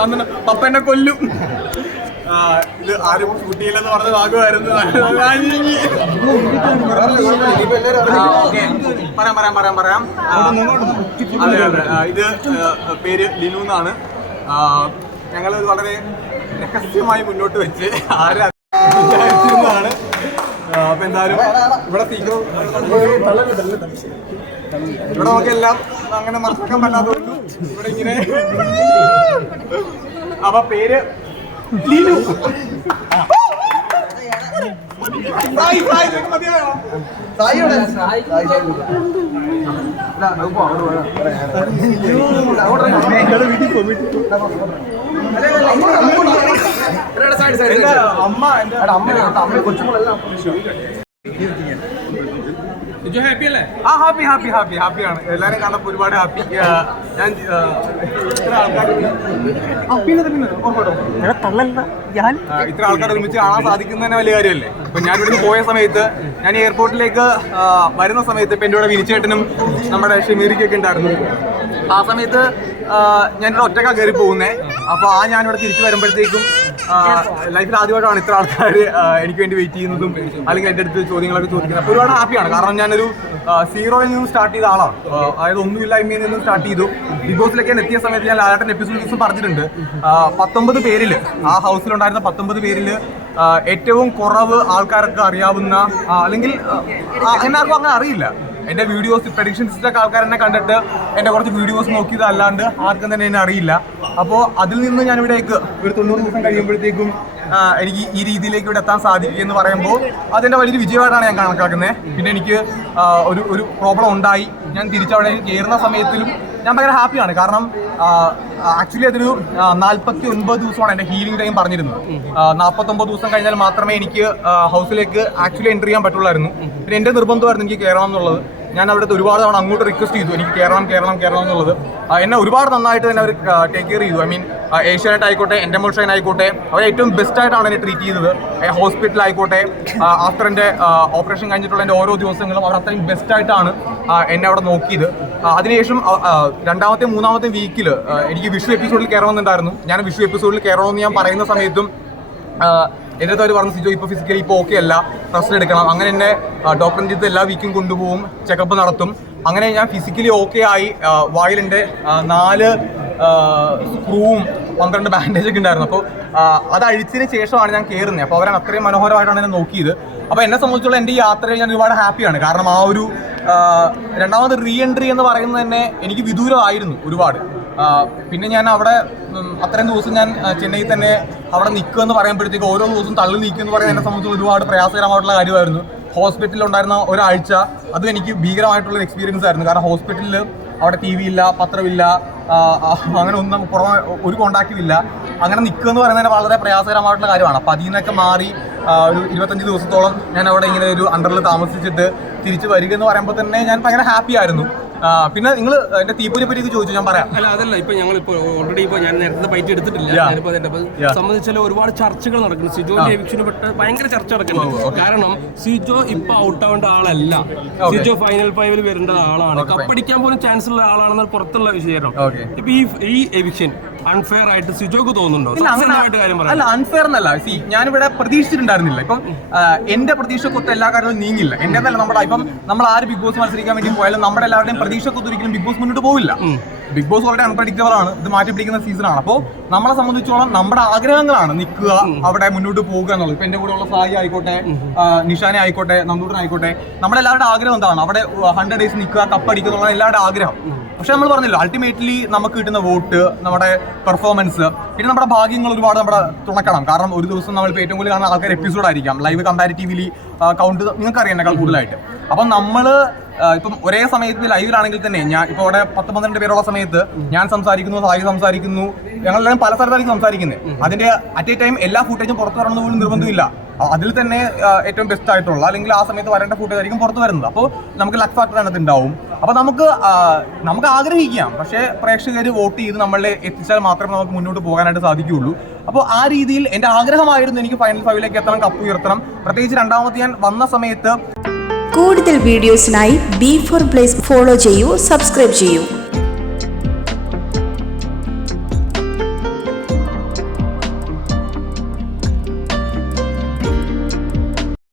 അന്ന് പപ്പ എന്നെ കൊല്ലും ഇത് ആരും കുട്ടിയില്ലെന്ന് പറഞ്ഞ ഭാഗമായിരുന്നു. പറയാം പറയാം പറയാം പറയാം. അതെ അതെ. ഇത് പേര് ലിനു എന്നാണ്. ഞങ്ങൾ വളരെ രഹസ്യമായി മുന്നോട്ട് വെച്ച് ആരും അപ്പൊ എന്തായാലും ഇവിടെ സീക്രം ഇവിടെ നമുക്കെല്ലാം അങ്ങനെ മറക്കാൻ പറ്റാത്തതുകൊണ്ട് ഇവിടെ ഇങ്ങനെ. അപ്പൊ പേര് ലീലു. സായി സായി മതിയായോ? എന്താ അമ്മ എന്റെ ആ ഹാപ്പി ഹാപ്പി ഹാപ്പി ഹാപ്പിയാണ് എല്ലാരും കണ്ടപ്പോ ഒരുപാട് ഹാപ്പി ഞാൻ ഇത്ര ആൾക്കാർ ഇത്ര ആൾക്കാർ ഒരുമിച്ച് കാണാൻ സാധിക്കുന്ന തന്നെ വലിയ കാര്യമല്ലേ? അപ്പൊ ഞാൻ ഇവിടുന്ന് പോയ സമയത്ത് ഞാൻ എയർപോർട്ടിലേക്ക് വരുന്ന സമയത്ത് ഇപ്പൊ എന്റെ കൂടെ വിരിച്ചേട്ടനും നമ്മുടെ ഷെമീറിക്കൊക്കെ ഉണ്ടായിരുന്നു. ആ സമയത്ത് ഞാൻ ഞാനിവിടെ ഒറ്റക്കാ കയറി പോകുന്നേ. അപ്പൊ ആ ഞാനിവിടെ തിരിച്ചു വരുമ്പോഴത്തേക്കും ലൈഫിൽ ആദ്യമായിട്ടാണ് ഇത്ര ആൾക്കാർ എനിക്ക് വേണ്ടി വെയിറ്റ് ചെയ്യുന്നതും അല്ലെങ്കിൽ എന്റെ അടുത്ത് ചോദ്യങ്ങളൊക്കെ ചോദിക്കുന്നത്. അപ്പോൾ ഒരുപാട് ഹാപ്പിയാണ് കാരണം ഞാനൊരു സീറോയിൽ നിന്നും സ്റ്റാർട്ട് ചെയ്ത ആളാണ്. അതായത് ഒന്നുമില്ലായ്മയിൽ നിന്നും സ്റ്റാർട്ട് ചെയ്തു. ബിഗ് ബോസിലൊക്കെ എത്തിയ സമയത്ത് ഞാൻ ലാലേട്ടൻ എപ്പിസോഡ് ദിവസം പറഞ്ഞിട്ടുണ്ട്. പത്തൊമ്പത് പേരിൽ ആ ഹൗസിലുണ്ടായിരുന്ന പത്തൊമ്പത് പേരിൽ ഏറ്റവും കുറവ് ആൾക്കാർക്ക് അറിയാവുന്ന അല്ലെങ്കിൽ എല്ലാവർക്കും അങ്ങനെ അറിയില്ല. എന്റെ വീഡിയോസ് പ്രഡിക്ഷൻസിലൊക്കെ ആൾക്കാർ എന്നെ കണ്ടിട്ട് എന്റെ കുറച്ച് വീഡിയോസ് നോക്കിയതല്ലാണ്ട് ആർക്കും തന്നെ എന്നെ അറിയില്ല. അപ്പോൾ അതിൽ നിന്ന് ഞാൻ ഇവിടേക്ക് ഒരു തൊണ്ണൂറ് ദിവസം കഴിയുമ്പോഴത്തേക്കും എനിക്ക് ഈ രീതിയിലേക്ക് ഇവിടെ എത്താൻ സാധിക്കും എന്ന് പറയുമ്പോൾ അതെന്റെ വലിയൊരു വിജയമായിട്ടാണ് ഞാൻ കണക്കാക്കുന്നത്. പിന്നെ എനിക്ക് ഒരു ഒരു പ്രോബ്ലം ഉണ്ടായി. ഞാൻ തിരിച്ചവിടെ കയറുന്ന സമയത്തിലും ഞാൻ ഭയങ്കര ഹാപ്പിയാണ് കാരണം ആക്ച്വലി അതൊരു നാൽപ്പത്തി ഒൻപത് ദിവസമാണ് എന്റെ ഹീലിംഗ് ടൈം പറഞ്ഞിരുന്നത്. നാൽപ്പത്തൊമ്പത് ദിവസം കഴിഞ്ഞാൽ മാത്രമേ എനിക്ക് ഹൗസിലേക്ക് ആക്ച്വലി എന്റർ ചെയ്യാൻ പറ്റുള്ളായിരുന്നു. പിന്നെ എന്റെ നിർബന്ധമായിരുന്നു എനിക്ക് കയറണം എന്നുള്ളത്. ഞാൻ അവിടുത്തെ ഒരുപാട് തവണ അങ്ങോട്ട് റിക്വസ്റ്റ് ചെയ്തു. എനിക്ക് കേരളം കേരളം കേരളം എന്നുള്ളത്. എന്നെ ഒരുപാട് നന്നായിട്ട് തന്നെ അവർ ടേക്ക് കെയർ ചെയ്തു. ഐ മീൻ ഏഷ്യാനെറ്റ് ആയിക്കോട്ടെ എന്റെ മോഷൻ ആയിക്കോട്ടെ അവർ ഏറ്റവും ബെസ്റ്റ് ആയിട്ടാണ് എന്നെ ട്രീറ്റ് ചെയ്തത്. ഹോസ്പിറ്റൽ ആയിക്കോട്ടെ ആഫ്റ്റർ എന്റെ ഓപ്പറേഷൻ കഴിഞ്ഞിട്ടുള്ള എന്റെ ഓരോ ദിവസങ്ങളും അവർ അത്രയും ബെസ്റ്റ് ആയിട്ടാണ് എന്നെ അവിടെ നോക്കിയത്. അതിനുശേഷം രണ്ടാമത്തെ മൂന്നാമത്തെ വീക്കിൽ എനിക്ക് വിഷു എപ്പിസോഡിൽ കയറണമെന്നുണ്ടായിരുന്നു ഞാൻ വിഷു എപ്പിസോഡിൽ കയറണമെന്ന് ഞാൻ പറയുന്ന സമയത്തും എന്റെ അടുത്ത് അവർ പറഞ്ഞു സിജോ ഇപ്പോൾ ഫിസിക്കലി ഇപ്പോൾ ഓക്കെ അല്ല. റെസ്റ്റ് എടുക്കണം. അങ്ങനെ എന്നെ ഡോക്ടറിന്റെ അടുത്ത് എല്ലാ വീക്കും കൊണ്ടുപോകും ചെക്കപ്പ് നടത്തും. അങ്ങനെ ഞാൻ ഫിസിക്കലി ഓക്കെ ആയി ആഹ് നാല് സ്ക്രൂവും പന്ത്രണ്ട് ബാൻഡേജ് ഒക്കെ ഉണ്ടായിരുന്നു. അപ്പോൾ അത് അഴിച്ചതിന് ശേഷമാണ് ഞാൻ കയറുന്നത് അപ്പോൾ അവരാണ് അത്രയും മനോഹരമായിട്ടാണ് എന്നെ നോക്കിയത്. അപ്പോൾ എന്നെ സംബന്ധിച്ചുള്ള എന്റെ ഈ യാത്രയിൽ ഞാൻ ഒരുപാട് ഹാപ്പിയാണ് കാരണം ആ ഒരു രണ്ടാമത് റീ എൻട്രി എന്ന് പറയുന്നത് തന്നെ എനിക്ക് വിദൂരമായിരുന്നു ഒരുപാട്. പിന്നെ ഞാൻ അവിടെ അത്രയും ദിവസം ഞാൻ ചെന്നൈയിൽ തന്നെ അവിടെ നിൽക്കുക എന്ന് പറയുമ്പോഴത്തേക്ക് ഓരോ ദിവസവും തള്ളി നിൽക്കുക എന്ന് പറയുന്നത് എന്നെ സംബന്ധിച്ച് ഒരുപാട് പ്രയാസകരമായിട്ടുള്ള കാര്യമായിരുന്നു. ഹോസ്പിറ്റലിൽ ഉണ്ടായിരുന്ന ഒരാഴ്ച അതും എനിക്ക് ഭീകരമായിട്ടുള്ള എക്സ്പീരിയൻസ് ആയിരുന്നു. കാരണം ഹോസ്പിറ്റലിൽ അവിടെ ടി വി ഇല്ല പത്രമില്ല അങ്ങനെ ഒന്നും പുറമെ ഒരു കോണ്ടാക്റ്റും ഇല്ല. അങ്ങനെ നിൽക്കുക എന്ന് പറയുന്നത് വളരെ പ്രയാസകരമായിട്ടുള്ള കാര്യമാണ്. അപ്പോൾ അതിൽ നിന്നൊക്കെ മാറി ഒരു ഇരുപത്തഞ്ച് ദിവസത്തോളം ഞാൻ അവിടെ ഇങ്ങനെ ഒരു അണ്ടറിൽ താമസിച്ചിട്ട് തിരിച്ചു വരിക എന്ന് പറയുമ്പോൾ തന്നെ ഞാൻ ഭയങ്കര ഹാപ്പി ആയിരുന്നു. പിന്നെ നിങ്ങൾ എന്റെ തീപ്പൊരി പറ്റിയൊക്കെ ചോദിച്ചു ഞാൻ പറയാം. അല്ല അതല്ല ഇപ്പൊ ഞങ്ങൾ ഇപ്പൊ ഓൾറെഡി ഇപ്പൊ ഞാൻ നേരത്തെ ബൈറ്റ് എടുത്തിട്ടില്ല. ഞാനിപ്പോ അതിന്റെ. സംബന്ധിച്ചാൽ ഒരുപാട് ചർച്ചകൾ നടക്കുന്നു. സിജോന്റെ എവിക്ഷനെ പെട്ട ഭയങ്കര ചർച്ച നടക്കുന്നു കാരണം സിജോ ഇപ്പൊ ഔട്ട് ആവേണ്ട ആളല്ല. സിജോ ഫൈനൽ ഫൈവിൽ വരേണ്ട ആളാണ്. കപ്പടിക്കാൻ പോലും ചാൻസ് ഉള്ള ആളാണെന്ന് പുറത്തുള്ള ഓക്കെ ഇപ്പൊ ഈ ഈ എവിക്ഷൻ അൺഫെയർ ആയിട്ട് സിജോക്ക് തോന്നുന്നുണ്ടോ? അല്ല അൺഫെയർ എന്നല്ല. സി ഞാനിവിടെ പ്രതീക്ഷിച്ചിട്ടുണ്ടായിരുന്നില്ല. ഇപ്പം എന്റെ പ്രതീക്ഷക്കൊത്ത് എല്ലാ കാര്യങ്ങളും നീങ്ങില്ല. എന്റെ തന്നെ നമ്മുടെ ഇപ്പം നമ്മൾ ആര് ബിഗ് ബോസ് മത്സരിക്കാൻ വേണ്ടി പോയാലും നമ്മുടെ എല്ലാവരുടെയും പ്രതീക്ഷക്കൊത്ത് ഒരിക്കലും ബിഗ് ബോസ് മുന്നോട്ട് പോവില്ല. ബിഗ് ബോസ് വളരെ അൺപ്രഡിക്റ്റബിൾ ആണ്. ഇത് മാറ്റി പിടിക്കുന്ന ആണ്. അപ്പോൾ നമ്മളെ സംബന്ധിച്ചോളം നമ്മുടെ ആഗ്രഹങ്ങളാണ് നിൽക്കുക അവിടെ മുന്നോട്ട് പോകുക എന്നുള്ളത്. ഇപ്പൊ എന്റെ കൂടെ ഉള്ള സായി ആയിക്കോട്ടെ നിഷാനെ ആയിക്കോട്ടെ നന്ദൂട്ടൻ ആയിക്കോട്ടെ നമ്മുടെ എല്ലാവരുടെ ആഗ്രഹം എന്താണ്? അവിടെ ഹൺഡ്രഡ് ഡേയ്സ് നിൽക്കുക കപ്പടിക്കുക എന്നുള്ള എല്ലാവരുടെ ആഗ്രഹം. പക്ഷെ നമ്മൾ പറഞ്ഞല്ലോ അൾട്ടിമേറ്റ്ലി നമുക്ക് കിട്ടുന്ന വോട്ട് നമ്മുടെ പെർഫോമൻസ് പിന്നെ നമ്മുടെ ഭാഗ്യങ്ങൾ ഒരുപാട് നമ്മുടെ തുണക്കണം. കാരണം ഒരു ദിവസം നമ്മൾ ഇപ്പോൾ ഏറ്റവും കൂടുതൽ കാണുന്ന ആൾക്കാർ എപ്പിസോഡ് ആയിരിക്കാം. ലൈവ് കമ്പാരിറ്റീവ്ലി കൗണ്ട് നിങ്ങൾക്ക് അറിയാനേക്കാൾ കൂടുതലായിട്ട്. അപ്പം നമ്മൾ ഇപ്പം ഒരേ സമയത്ത് ലൈവിലാണെങ്കിൽ തന്നെ ഞാൻ ഇപ്പോൾ അവിടെ പത്ത് പന്ത്രണ്ട് പേരുള്ള സമയത്ത് ഞാൻ സംസാരിക്കുന്നു സായി സംസാരിക്കുന്നു ഞങ്ങളെല്ലാം പല സ്ഥലത്തായിരിക്കും സംസാരിക്കുന്നത്. അതിന്റെ അറ്റ് എ ടൈം എല്ലാ ഫുട്ടേജും പുറത്തു വരണമെന്ന് പോലും നിർബന്ധമില്ല. അതിൽ തന്നെ ഏറ്റവും ബെസ്റ്റ് ആയിട്ടുള്ള അല്ലെങ്കിൽ ആ സമയത്ത് വരേണ്ട ഫുട്ടേജ് ആയിരിക്കും പുറത്ത് വരുന്നത്. അപ്പോൾ നമുക്ക് ലക്ക് ഫാക്ടർ അതിനകത്ത് ഉണ്ടാവും. അപ്പോൾ നമുക്ക് നമുക്ക് ആഗ്രഹിക്കാം. പക്ഷേ പ്രേക്ഷകർ വോട്ട് ചെയ്ത് നമ്മളെ എത്തിച്ചാൽ മാത്രമേ നമുക്ക് മുന്നോട്ട് പോകാനായിട്ട് സാധിക്കുകയുള്ളൂ. അപ്പോൾ ആ രീതിയിൽ എന്റെ ആഗ്രഹമായിരുന്നു എനിക്ക് ഫൈനൽ ഫൈവിലേക്ക് എത്തണം കപ്പ് ഉയർത്തണം. പ്രത്യേകിച്ച് രണ്ടാമത് ഞാൻ വന്ന സമയത്ത് കൂടുതൽ വീഡിയോസിനായി ബി ഫോർ പ്ലേസ് ഫോളോ ചെയ്യൂ സബ്സ്ക്രൈബ് ചെയ്യൂ.